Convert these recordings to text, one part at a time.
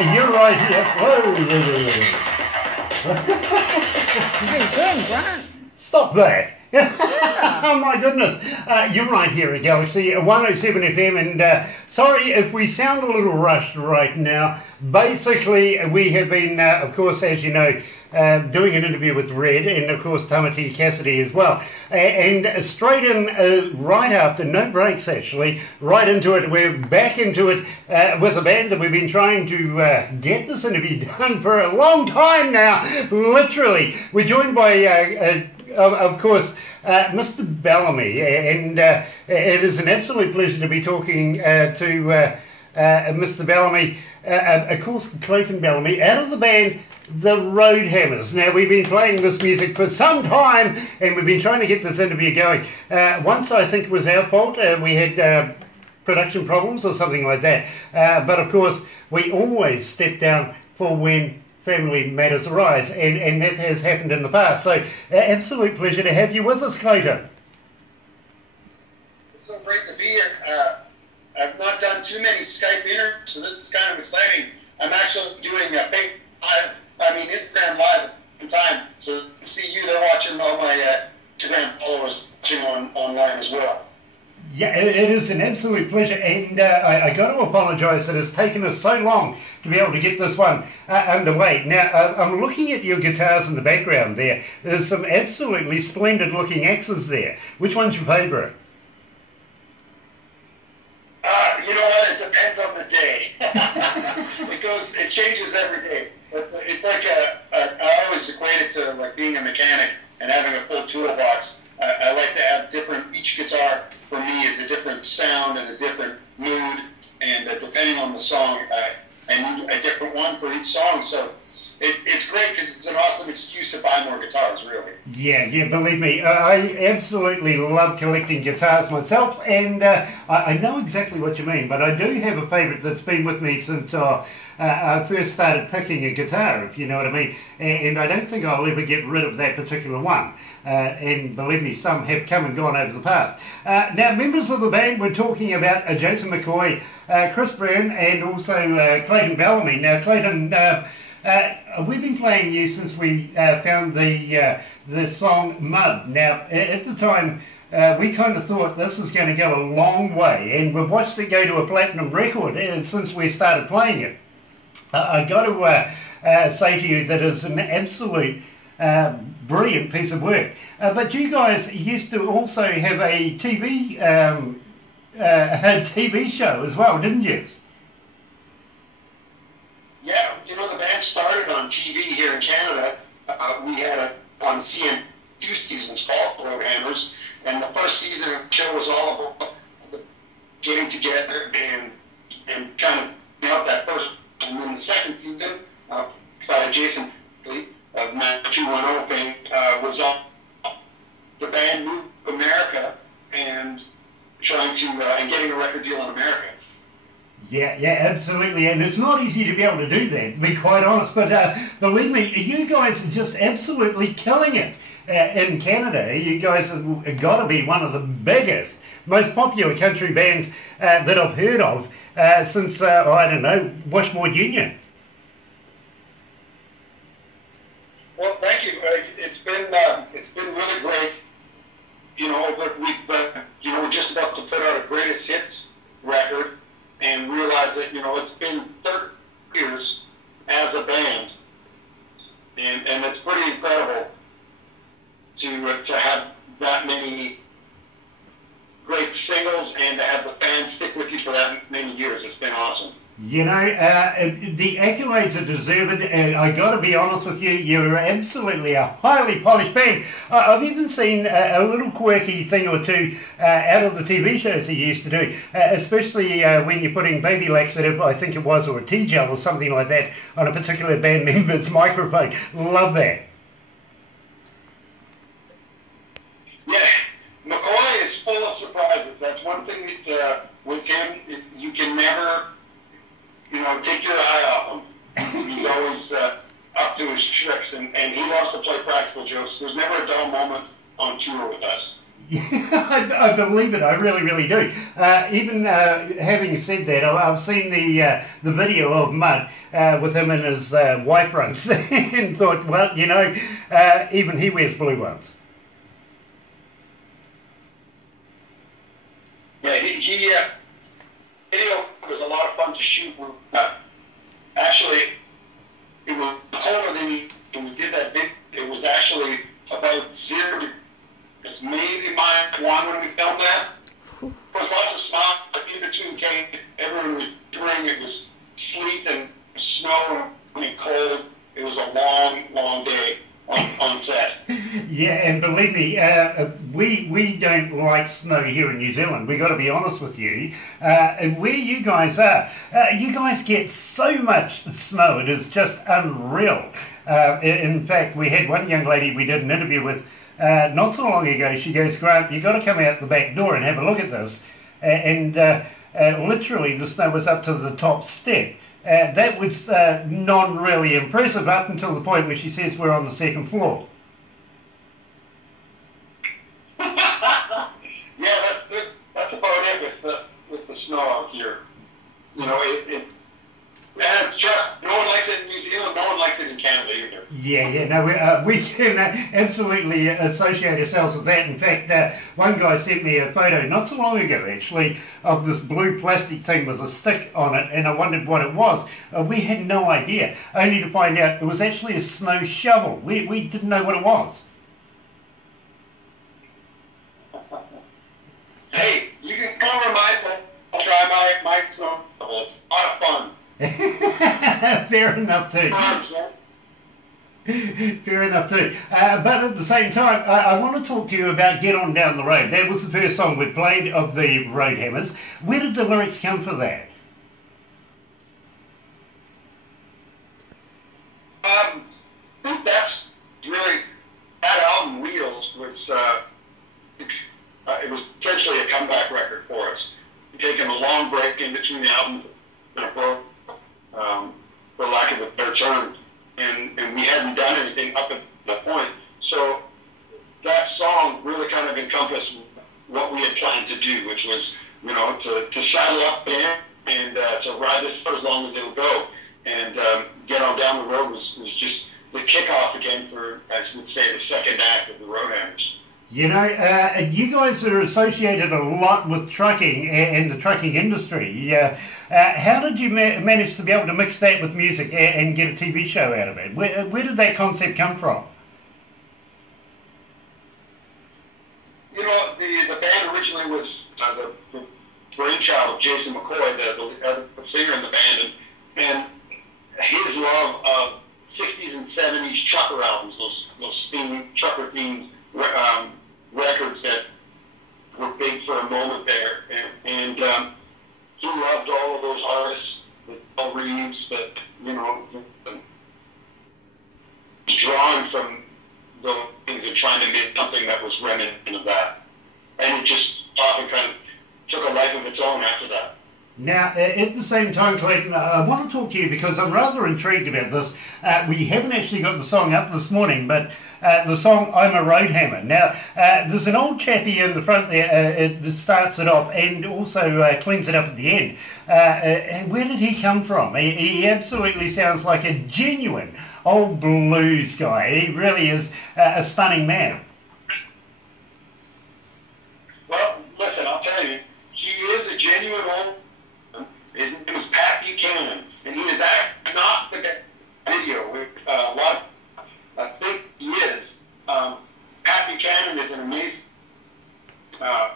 You're right here. Whoa. You've been doing Grant. Stop that. Yeah. Oh my goodness. You're right here at Galaxy 107 FM, and sorry if we sound a little rushed right now. Basically, we have been, of course, as you know, doing an interview with Red and, of course, Tamati Cassidy as well. And straight in, right after, no breaks actually, right into it. We're back into it with a band that we've been trying to get this interview done for a long time now, literally. We're joined by of course, Mr. Bellamy, and it is an absolute pleasure to be talking to Mr. Bellamy, of course, Clayton Bellamy, out of the band The Roadhammers. Now, we've been playing this music for some time, and we've been trying to get this interview going. Once, I think it was our fault. We had production problems or something like that. But, of course, we always step down for when family matters arise, and that has happened in the past. So, absolute pleasure to have you with us, Clayton. It's so great to be here. I've not done too many Skype interviews, so this is kind of exciting. I'm actually doing a big Instagram live at the time, so you can see you. They're watching all my Instagram followers watching online as well. Yeah, it is an absolute pleasure, and I got to apologise that it's taken us so long to be able to get this one underway. Now, I'm looking at your guitars in the background there. There's some absolutely splendid looking axes there. Which one's your favourite? You know what? It depends on the day. It changes every day. It's like I always equate it to like being a mechanic and having a full toolbox. I like to have each guitar for me is a different sound and a different mood, and depending on the song, I need a different one for each song. So it's great because it's an awesome excuse to buy more guitars, really. Yeah, believe me, I absolutely love collecting guitars myself, and I know exactly what you mean, but I do have a favourite that's been with me since I first started picking a guitar, if you know what I mean, and I don't think I'll ever get rid of that particular one, and believe me, some have come and gone over the past. Now, members of the band, we're talking about Jason McCoy, Chris Byrne, and also Clayton Bellamy. Now, Clayton, we've been playing you since we found the song Mud. Now, at the time, we kind of thought this is going to go a long way, and we've watched it go to a platinum record since we started playing it. I got to say to you that it's an absolute brilliant piece of work. But you guys used to also have a TV show as well, didn't you? Yeah, you know, the band started on TV here in Canada. We had on CN 2 seasons called Roadhammers, and the first season of the show was all about getting together and kind of out that first. And then the second season, by Jason of 90210 fame, was on the band moved to America and trying to and getting a record deal in America. Yeah, absolutely, and it's not easy to be able to do that, to be quite honest, but believe me, you guys are just absolutely killing it in Canada. You guys have got to be one of the biggest, most popular country bands that I've heard of since, I don't know, Washboard Union. Well, thank you. It's been really great. You know, we're just about to put out a greatest hits record, and realize that, you know, it's been 30 years as a band, and it's pretty incredible to have that many great singles and to have the fans stick with you for that many years. It's been awesome. You know, the accolades are deserved, and I got to be honest with you, you're absolutely a highly polished band. I've even seen a little quirky thing or two out of the TV shows that you used to do, especially when you're putting baby laxative, I think it was, or a T-gel or something like that, on a particular band member's microphone. Love that. Yeah, McCoy is full of surprises. That's one thing that with him, you can never, you know, take your eye off him. He's always up to his tricks, and he loves to play practical jokes. There's never a dull moment on tour with us. I believe it. I really, really do. Even having said that, I've seen the video of Mud with him and his wife runs, and thought, well, you know, even he wears blue ones. Yeah, video was a lot of fun to shoot. Actually, it was colder when we did that big. It was actually about 0 degrees. It's maybe -1 when we filmed that. There was lots of snow, but in between came, everyone was touring. It was sleet and snow and cold. It was a long, long day on set. Yeah, and believe me, we don't like snow here in New Zealand. We got to be honest with you. And where you guys are, you guys get so much snow. It is just unreal. In fact, we had one young lady we did an interview with not so long ago. She goes, Grant, you got to come out the back door and have a look at this. And literally, the snow was up to the top step. That was not really impressive up until the point where she says we're on the second floor. Yeah, that's about it with the snow out here. You know, and it's just, no one likes it in New Zealand, no one likes it in Canada either. Yeah, no, we can absolutely associate ourselves with that. In fact, one guy sent me a photo not so long ago, actually, of this blue plastic thing with a stick on it, and I wondered what it was. We had no idea, only to find out it was actually a snow shovel. We didn't know what it was. Hey, you can come over my place, I'll try my snow shovel. It's a lot of fun. Fair enough too. Fair enough too. But at the same time, I want to talk to you about Get On Down the Road. That was the first song we played of the Roadhammers. Where did the lyrics come for that? I think that's really, that album, Wheels, was, it was essentially a comeback record for us. We'd taken a long break in between the albums, for lack of a better term, and we hadn't done anything up at that point. So that song really kind of encompassed what we had planned to do, which was, you know, to saddle up there and to ride this for as long as it would go. And Get On Down the Road was just the kickoff again for, I would say, the second act of the Roadhammers. You know, you guys are associated a lot with trucking and the trucking industry. How did you manage to be able to mix that with music and get a TV show out of it? Where did that concept come from? You know, the band originally was the brainchild of Jason McCoy, the singer in the band, and his love of 60s and 70s trucker albums, those trucker themed records that were big for a moment there, and he loved all of those artists, the Paul Reeves, that, you know, drawing from those things and trying to make something that was reminiscent of that, and it just often kind of took a life of its own after that. Now, at the same time, Clayton, I want to talk to you because I'm rather intrigued about this. We haven't actually got the song up this morning, but the song I'm a Roadhammer. Now, there's an old chappie in the front there that starts it off and also cleans it up at the end. Where did he come from? He absolutely sounds like a genuine old blues guy. He really is a stunning man. Well, listen, I'll tell you, he is a genuine old. His name is Pat Buchanan, and he is actually not the video. What I think he is. Pat Buchanan is an amazing. On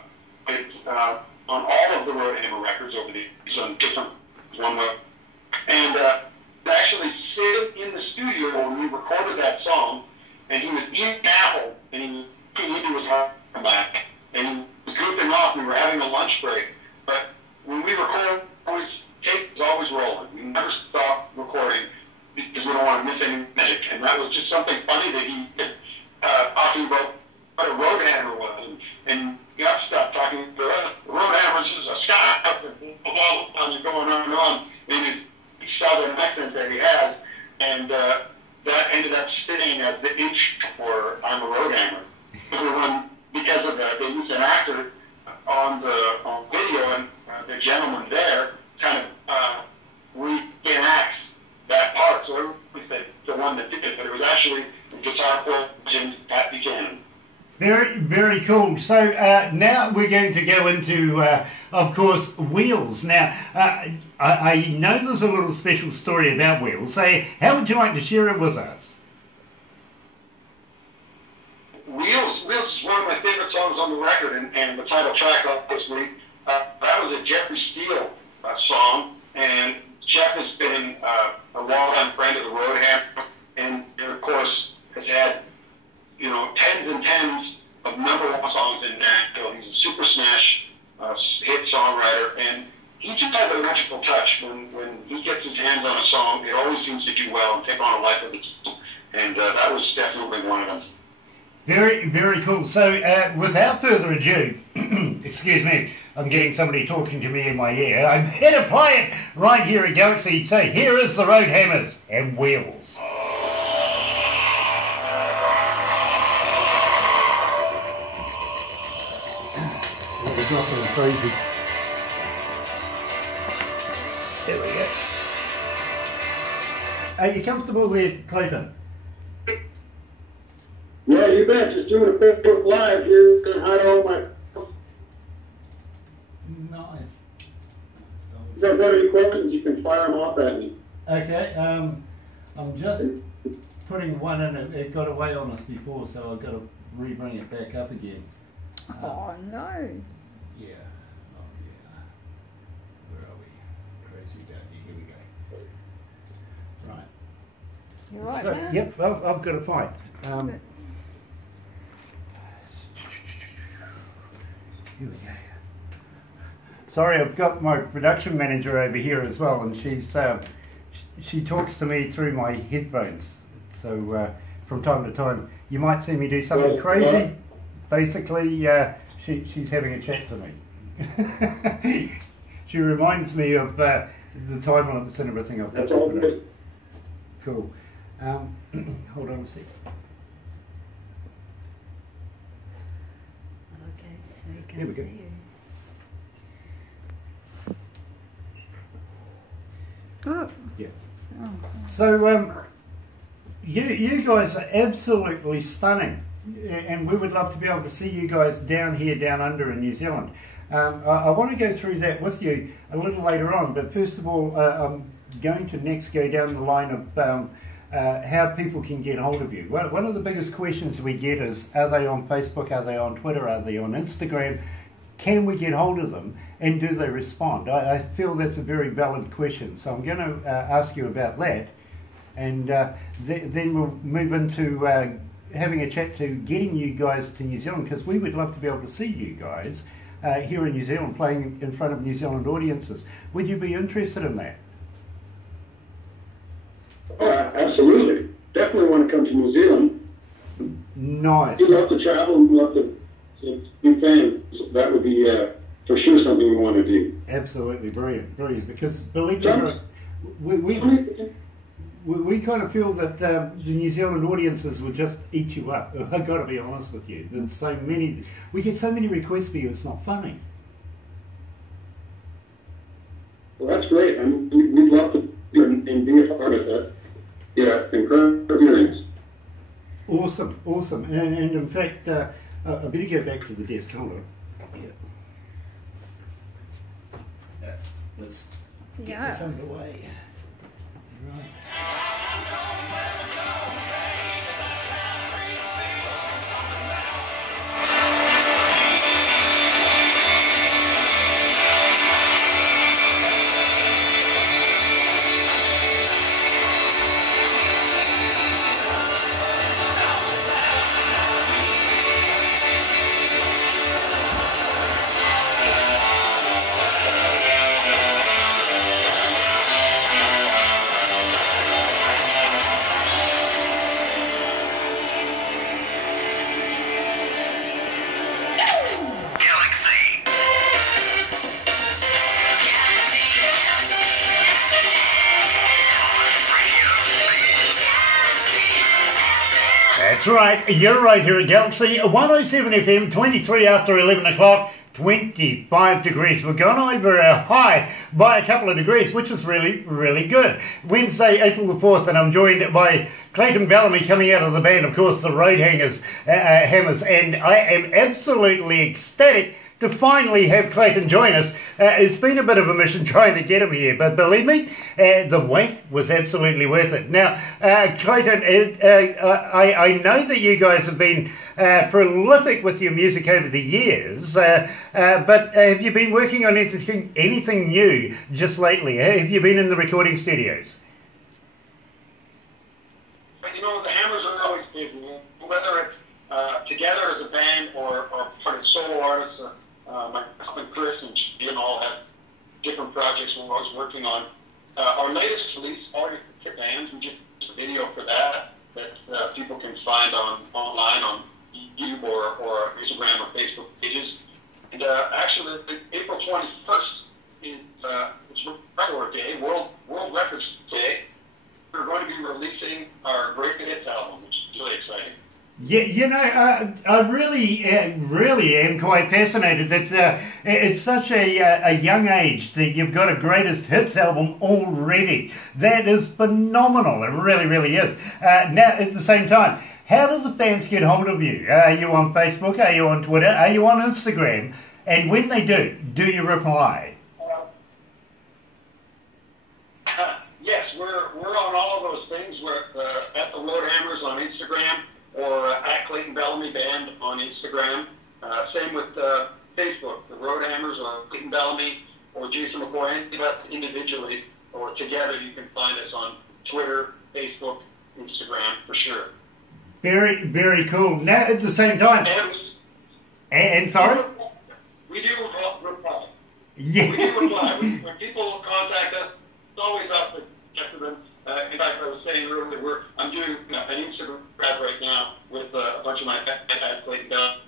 all of the Roadhammer records over the years, on different one way, and actually sit in the studio when we recorded that song, and he was eating an apple, and he was looking into his heart back, and he was goofing off. We were having a lunch break, but when we record, tape was always rolling. We never stopped recording because we don't want to miss any magic. And that was just something funny that he did, talking about what a Roadhammer was. Very, very cool. So now we're going to go into, of course, Wheels. Now, I know there's a little special story about Wheels. So how would you like to share it with us? Wheels is one of my favorite songs on the record, and the title track, obviously. That was a Jeffrey Steele song, and Jeff has been a longtime friend of the Roadhammer, and of course has had, tens and tens of #1 songs in Nashville. He's a Super Smash hit songwriter, and he just has a magical touch. When he gets his hands on a song, it always seems to do well and take on a life of its own, and that was definitely one of them. Very, very cool. So without further ado, excuse me, I'm getting somebody talking to me in my ear. I'm here to play it right here at Galaxy. So here is the Roadhammers and Wheels. It's not going crazy. There we go. Are you comfortable there, Clayton? Yeah, you bet. Just doing a Facebook Live here. Hi to all my... Nice. If you guys have any questions, you can fire them off at me. Okay, I'm just putting one in. It got away on us before, so I've got to re-bring it back up again. Oh no. Yeah. Oh yeah. Where are we? Crazy about you. Here we go. Right. You're right So, now? yep, I've got to find. Here we go. Sorry, I've got my production manager over here as well, and she talks to me through my headphones. So from time to time, you might see me do something crazy. Basically, she's having a chat to me. She reminds me of the time limits and everything I've got. That's all good. Cool. Hold on a sec. Okay, so you can Here we go. see you. Oh. Yeah. Oh. So you guys are absolutely stunning, and we would love to be able to see you guys down here, down under in New Zealand. I want to go through that with you a little later on, but first of all, I'm going to next go down the line of how people can get hold of you. One of the biggest questions we get is, are they on Facebook, are they on Twitter, are they on Instagram? Can we get hold of them, and do they respond? I feel that's a very valid question, so I'm going to ask you about that, and then we'll move into having a chat to getting you guys to New Zealand, because we would love to be able to see you guys here in New Zealand playing in front of New Zealand audiences. Would you be interested in that? Oh, absolutely. Definitely want to come to New Zealand. Nice. We'd love to travel and love to be fans. That would be for sure something we want to do. Absolutely brilliant, brilliant. Because believe me, we kind of feel that the New Zealand audiences will just eat you up. I've got to be honest with you. There's so many. We get so many requests for you. It's not funny. Well, that's great. I mean, we'd love to do and be a part of that. Yeah, incredible experience. Awesome, awesome. And in fact, I better go back to the desk. Hold on. Yeah. Let's get this underway. Right. That's right, you're right here at Galaxy 107 FM, 23 after 11 o'clock, 25 degrees. We've gone over our high by a couple of degrees, which is really, really good. Wednesday, April the 4th, and I'm joined by Clayton Bellamy coming out of the band, of course, the Road Hammers, and I am absolutely ecstatic to finally have Clayton join us. It's been a bit of a mission trying to get him here, but believe me, the wait was absolutely worth it. Now, Clayton, I know that you guys have been prolific with your music over the years, but have you been working on anything new just lately? Have you been in the recording studios? But you know, the Hammers are always busy, whether it's together as a band or part of solo artists. My husband Chris and Jim all have different projects we're always working on. Our latest release, All Your Bands, we just a video for that people can find online on YouTube or Instagram or Facebook pages. And actually, April 21st is it's Record Day, World Records Day. We're going to be releasing our Great Hits album, which is really exciting. Yeah, you know, I really am quite fascinated that it's such a young age that you've got a greatest hits album already. That is phenomenal. It really, really is. Now, at the same time, how do the fans get hold of you? Are you on Facebook? Are you on Twitter? Are you on Instagram? And when they do you reply? Yes, we're on all of those things. We're at the Road Hammers on Instagram, or at Clayton Bellamy Band on Instagram. Same with Facebook, the Road Hammers or Clayton Bellamy or Jason McCoy, any of us individually or together. You can find us on Twitter, Facebook, Instagram for sure. Very, very cool. Now, at the same time, and sorry? We do reply. Yeah. We do reply. When people contact us, it's always us that get to them. In fact, I was saying earlier, I'm doing an Instagram right now with a bunch of my fans, Clayton Bellamy,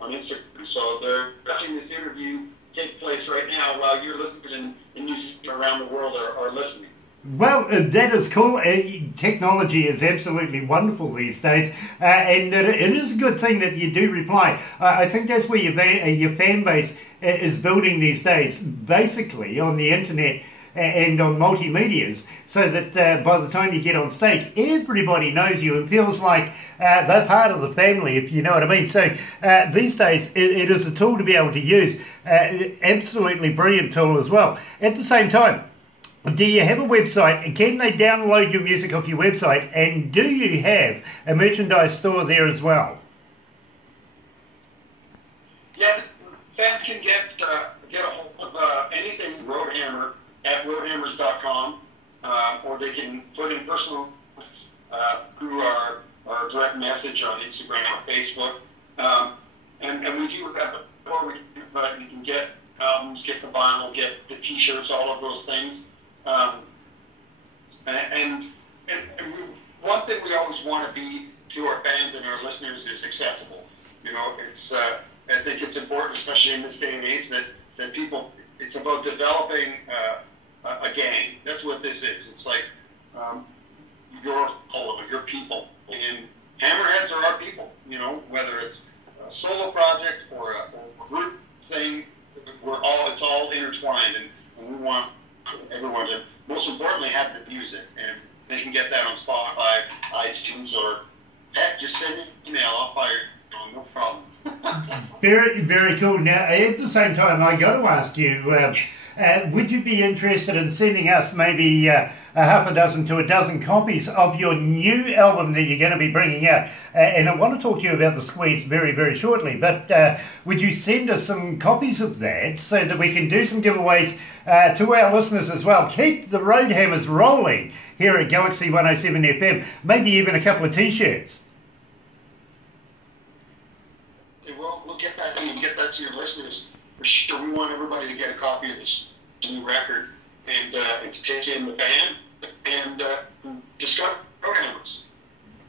on Instagram. So they're watching this interview take place right now while you're listening and you around the world are listening. Well, that is cool. Technology is absolutely wonderful these days, and it is a good thing that you do reply. I think that's where your fan base is building these days, basically on the internet and on multimedias, so that by the time you get on stage, everybody knows you and feels like they're part of the family, if you know what I mean. So these days, it is a tool to be able to use. Absolutely brilliant tool as well. At the same time, do you have a website? Can they download your music off your website? And do you have a merchandise store there as well? Yeah, fans can get a hold of anything Roadhammer at roadhammers.com, or they can put in personal through our direct message on Instagram or Facebook. And we do have but you can get albums, get the vinyl, get the T-shirts, all of those things. One thing we always want to be to our fans and our listeners is accessible. You know, I think it's important, especially in this day and age, that people. It's about developing a gang. That's what this is. It's like your people, and Hammerheads are our people. You know, whether it's a solo project or a group thing, it's all intertwined, and we want everyone to, most importantly, have the music, and they can get that on Spotify, iTunes, or heck, just send me an email. I'll fire it. No problem. Very, very cool. Now, at the same time, I got to ask you, would you be interested in sending us maybe a half a dozen to a dozen copies of your new album that you're going to be bringing out? And I want to talk to you about the Squeeze very, very shortly, but would you send us some copies of that so that we can do some giveaways to our listeners as well? Keep the Road Hammers rolling here at Galaxy 107 FM, maybe even a couple of T-shirts. We'll get that. We'll get that to your listeners for sure. We want everybody to get a copy of this new record and to take in the band and discover Road Hammers.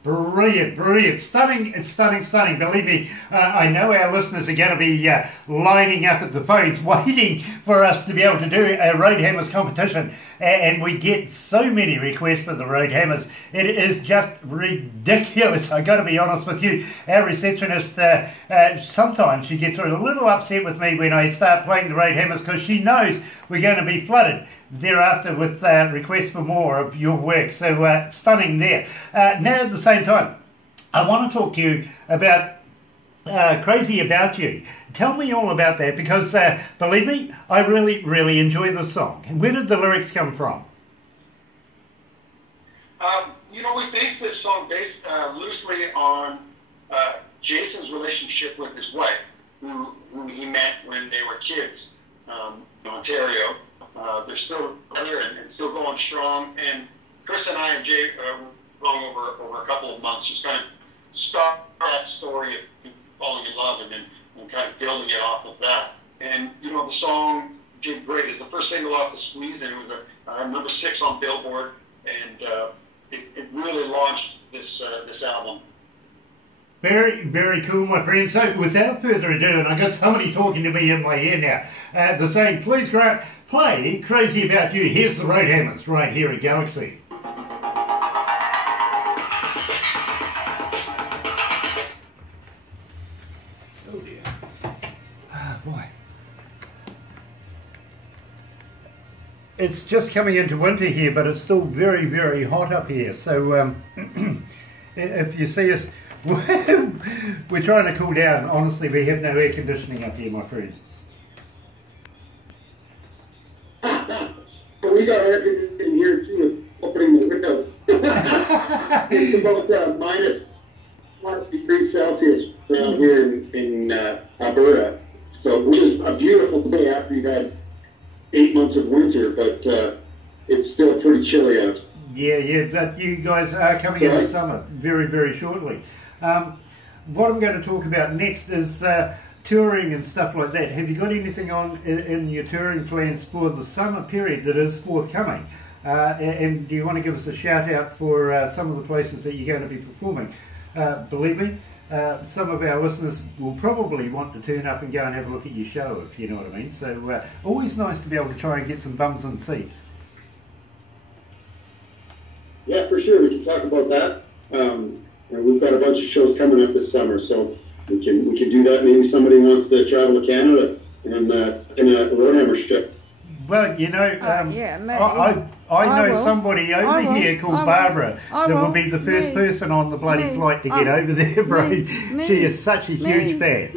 Brilliant, brilliant, stunning, it's stunning, stunning. Believe me, I know our listeners are going to be lining up at the phones waiting for us to be able to do a Road Hammers competition, and we get so many requests for the Road Hammers. It is just ridiculous. I got to be honest with you. Our receptionist, sometimes she gets a little upset with me when I start playing the Road Hammers because she knows we're going to be flooded thereafter with requests for more of your work. So stunning there. Now at the same time, I want to talk to you about Crazy About You. Tell me all about that, because believe me, I really, really enjoy the song. Where did the lyrics come from? We based this song loosely on Jason's relationship with his wife, who he met when they were kids in Ontario. They're still together and still going strong. And Chris and I and Jay long over a couple of months just kind of start that story of falling in love and kind of building it off of that. And the song did great. It's the first single off the Squeeze, and it was number 6 on Billboard, and it really launched this album. Very, very cool, my friend. So, without further ado, and I got somebody talking to me in my ear now, they're saying, please, Grant, play Crazy About You. Here's the Road Hammers right here at Galaxy. Oh, dear. Ah, boy. It's just coming into winter here, but it's still very, very hot up here. So, if you see us... we're trying to cool down. Honestly, we have no air conditioning up here, my friend. We got air conditioning here too, opening the windows. It's about minus 1 degree Celsius down here in Alberta. So, which is a beautiful day after you've had 8 months of winter, but it's still pretty chilly out. Yeah, but you guys are coming into summer very, very shortly. What I'm going to talk about next is touring and stuff like that. Have you got anything on in your touring plans for the summer period that is forthcoming? And do you want to give us a shout out for some of the places that you're going to be performing? Believe me, some of our listeners will probably want to turn up and go and have a look at your show, if you know what I mean. So always nice to be able to try and get some bums in seats. Yeah, for sure. We can talk about that. We've got a bunch of shows coming up this summer, so we can do that. Maybe somebody wants to travel to Canada and in a Roadhammer ship. Well, I know somebody over here called Barbara that will be the first person on the bloody flight to get over there, bro. She is such a huge fan.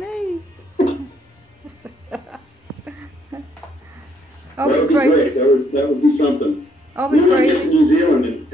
I'll that would be be crazy. great. That would be something. I'll be Get to crazy. New Zealand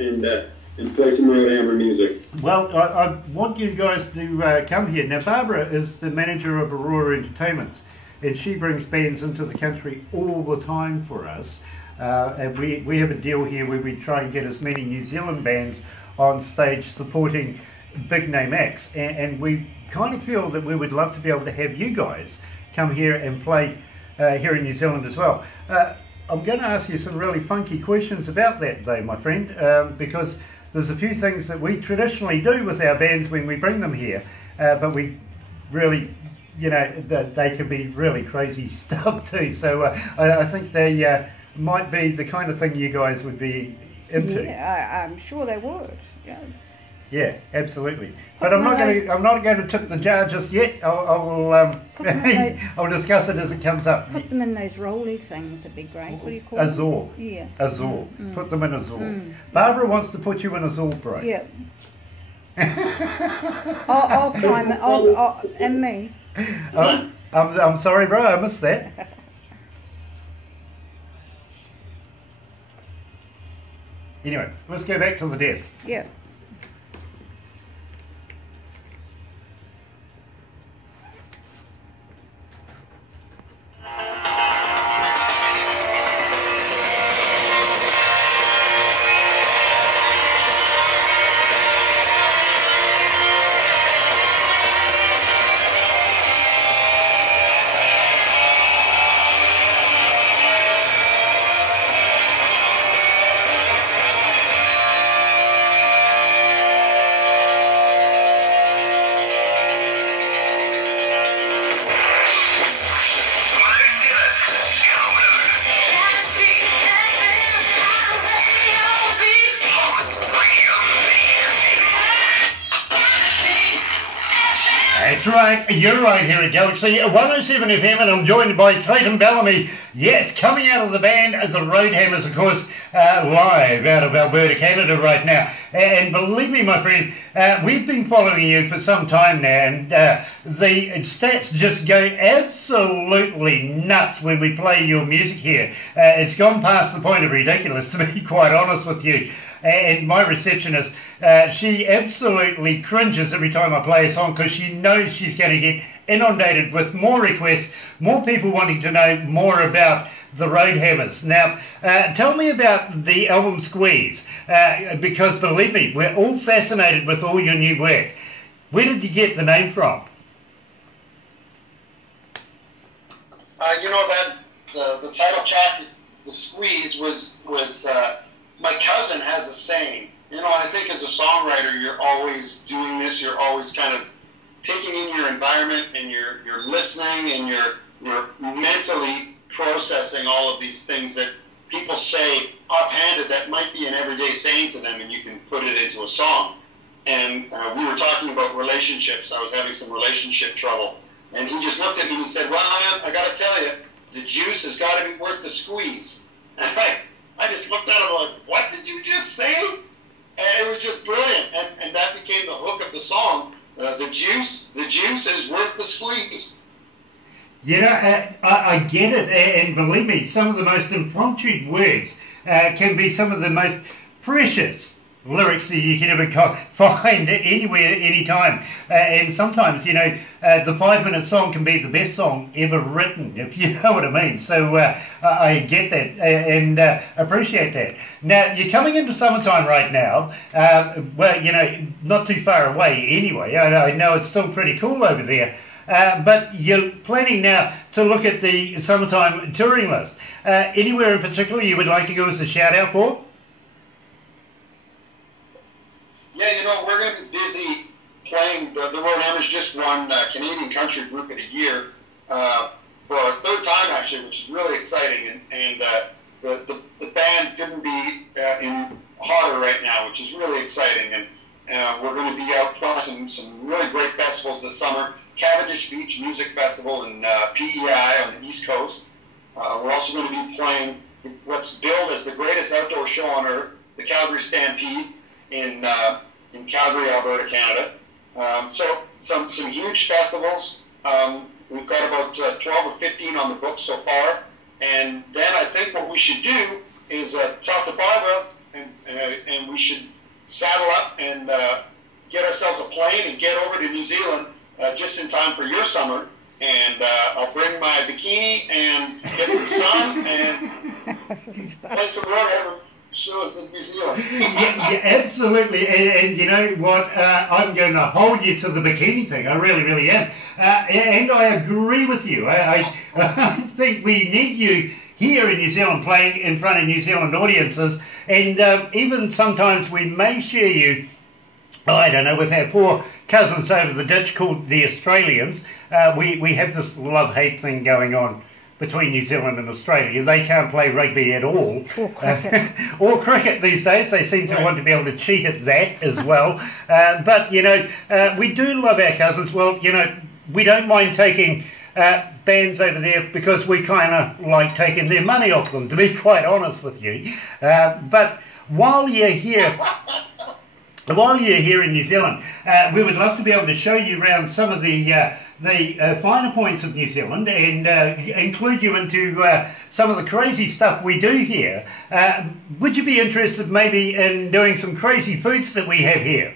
and play some Roadhammer music. Well, I want you guys to come here. Now, Barbara is the manager of Aurora Entertainments, and she brings bands into the country all the time for us. And we have a deal here where we try and get as many New Zealand bands on stage supporting big name acts. And we kind of feel that we would love to be able to have you guys come here and play here in New Zealand as well. I'm going to ask you some really funky questions about that though, my friend, because there's a few things that we traditionally do with our bands when we bring them here, but we really, they can be really crazy stuff too. So I think they might be the kind of thing you guys would be into. Yeah, I'm sure they would. Yeah. Yeah, absolutely. But I'm not going to tip the jar just yet. I'll discuss it as it comes up. Put them in those rolly things. It'd be great. What do you call them? Azor. Yeah. Azor. Put them in Azor. Barbara wants to put you in Azor, bro. Yeah. I'll climb it. And me. I'm sorry, bro. I missed that. Anyway, let's go back to the desk. Yeah. You're right here at Galaxy 107 FM, and I'm joined by Clayton Bellamy. Yes, coming out of the band, the Roadhammers, of course, live out of Alberta, Canada right now. And believe me, my friend, we've been following you for some time now, and the stats just go absolutely nuts when we play your music here. It's gone past the point of ridiculous, to be quite honest with you. And my receptionist, she absolutely cringes every time I play a song because she knows she's going to get inundated with more requests, more people wanting to know more about the Roadhammers. Now, tell me about the album Squeeze, because believe me, we're all fascinated with all your new work. Where did you get the name from? You know, that the title track, The Squeeze, was my cousin has a saying, you know, and I think as a songwriter, you're always doing this, you're always kind of taking in your environment, and you're listening, and you're mentally processing all of these things that people say offhanded that might be an everyday saying to them, and you can put it into a song. And we were talking about relationships. I was having some relationship trouble, and he just looked at me and he said, well, man, I got to tell you, the juice has got to be worth the squeeze. And I just looked at him like, what did you just say? And it was just brilliant. And that became the hook of the song. The juice is worth the squeeze. You know, I get it. And believe me, some of the most impromptu words can be some of the most precious lyrics that you can ever find anywhere, anytime. And sometimes, you know, the 5-minute song can be the best song ever written, if you know what I mean. So I get that and appreciate that. Now, you're coming into summertime right now. Well, you know, not too far away anyway. I know it's still pretty cool over there. But you're planning now to look at the summertime touring list. Anywhere in particular you would like to give us a shout out for? Yeah, you know, we're going to be busy playing. The Roadhammers just won Canadian Country Group of the Year for our third time, actually, which is really exciting. And the band couldn't be hotter right now, which is really exciting. And we're going to be out playing some really great festivals this summer. Cavendish Beach Music Festival in PEI on the East Coast. We're also going to be playing what's billed as the greatest outdoor show on earth, the Calgary Stampede in Calgary, Alberta, Canada. So some huge festivals. We've got about 12 or 15 on the books so far. And then I think what we should do is talk to Barbara, and we should saddle up and get ourselves a plane and get over to New Zealand just in time for your summer. And I'll bring my bikini and get some sun and play some Roadhammer shows in New Zealand. Yeah, absolutely. And you know what? I'm going to hold you to the bikini thing. I really, really am. And I agree with you. I think we need you here in New Zealand playing in front of New Zealand audiences. And even sometimes we may share you, I don't know, with our poor cousins over the ditch called the Australians. We have this love-hate thing going on between New Zealand and Australia. They can't play rugby at all. Or cricket. Or cricket these days. They seem to want to be able to cheat at that as well. But, you know, we do love our cousins. Well, you know, we don't mind taking bands over there because we kind of like taking their money off them, to be quite honest with you. But while you're here... While you're here in New Zealand, we would love to be able to show you around some of the finer points of New Zealand and include you into some of the crazy stuff we do here. Would you be interested maybe in doing some crazy foods that we have here?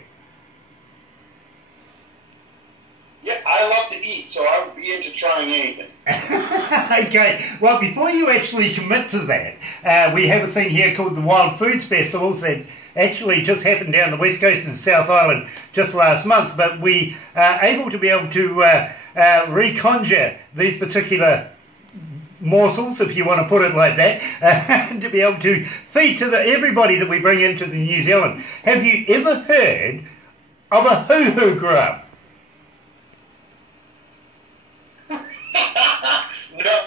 Yeah, I love to eat, so I would be into trying anything. Okay, well, before you actually commit to that, we have a thing here called the Wild Foods Festivals that actually just happened down the west coast of the South Island just last month, but we are able to reconjure these particular morsels, if you want to put it like that, to be able to feed to everybody that we bring into New Zealand. Have you ever heard of a hoo-hoo grub? No,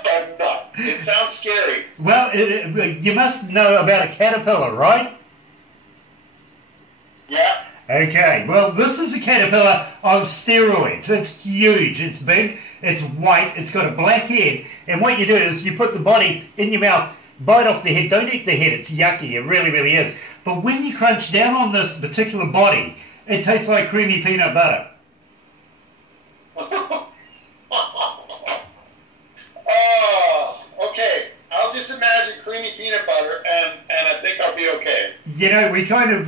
I'm not. It sounds scary. Well, you must know about a caterpillar, right? Yeah. Okay, well, this is a caterpillar on steroids. It's huge, it's big, it's white, it's got a black head, and what you do is you put the body in your mouth, bite off the head. Don't eat the head, it's yucky, it really, really is. But when you crunch down on this particular body, it tastes like creamy peanut butter. Oh, okay. I'll just imagine creamy peanut butter, and I think I'll be okay. You know, we kind of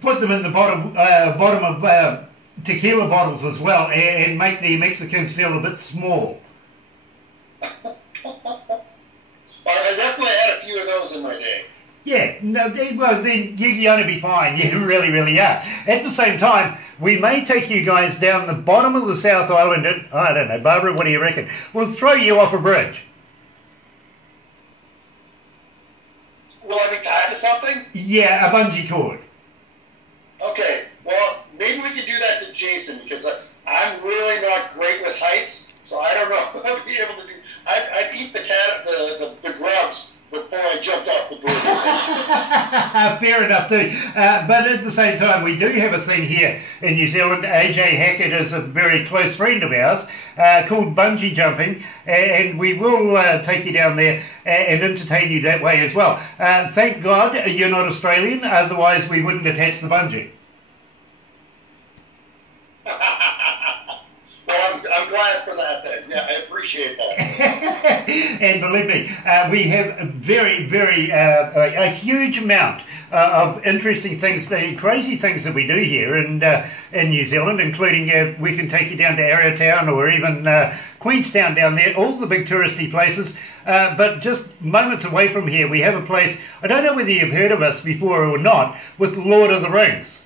put them in the bottom of tequila bottles as well, and make the Mexicans feel a bit small. Well, I definitely had a few of those in my day. Yeah, no, well, then you're going to be fine. You really, really are. At the same time, we may take you guys down the bottom of the South Island. I don't know, Barbara, what do you reckon? We'll throw you off a bridge. Will I be tied to something? Yeah, a bungee cord. Okay, well, maybe we can do that to Jason, because I'm really not great with heights, so I don't know if I'll be able to do. I'd eat the grubs before I jumped off the bridge. Fair enough too. But at the same time, we do have a thing here in New Zealand. AJ Hackett is a very close friend of ours, called bungee jumping, and we will take you down there and entertain you that way as well. Thank God you're not Australian, otherwise we wouldn't attach the bungee. Well, I'm glad for that then. Yeah, I appreciate that. And believe me, we have a very, very, a huge amount of interesting things, crazy things that we do here in New Zealand, including we can take you down to Arrowtown or even Queenstown down there, all the big touristy places. But just moments away from here, we have a place, I don't know whether you've heard of us before or not, with Lord of the Rings.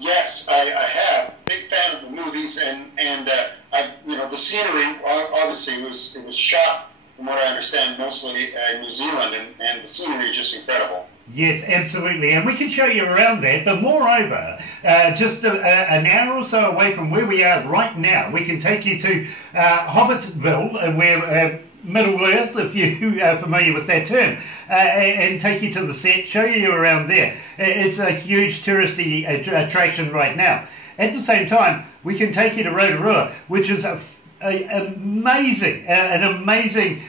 Yes, I have. Big fan of the movies, and the scenery. Obviously, it was shot, from what I understand, mostly in New Zealand, and the scenery is just incredible. Yes, absolutely, and we can show you around that. But moreover, just an hour or so away from where we are right now, we can take you to Hobbitville, where Middle Earth, if you are familiar with that term, and take you to the set, show you around there. It's a huge touristy attraction right now. At the same time, we can take you to Rotorua, which is an amazing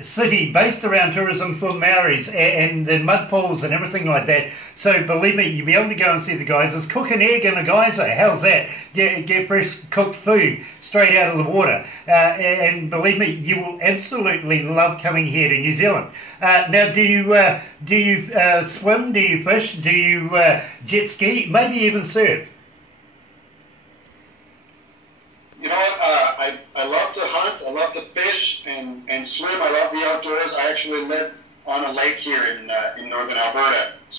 city based around tourism for Maoris and the mud pools and everything like that. So believe me, you'll be able to go and see the geysers, cook an egg in a geyser. How's that? Get fresh cooked food straight out of the water. And believe me, you will absolutely love coming here to New Zealand. Now, do you swim? Do you fish? Do you jet ski? Maybe even surf? You know what? I love to hunt. I love to fish and swim. I love the outdoors. I actually live on a lake here in northern Alberta.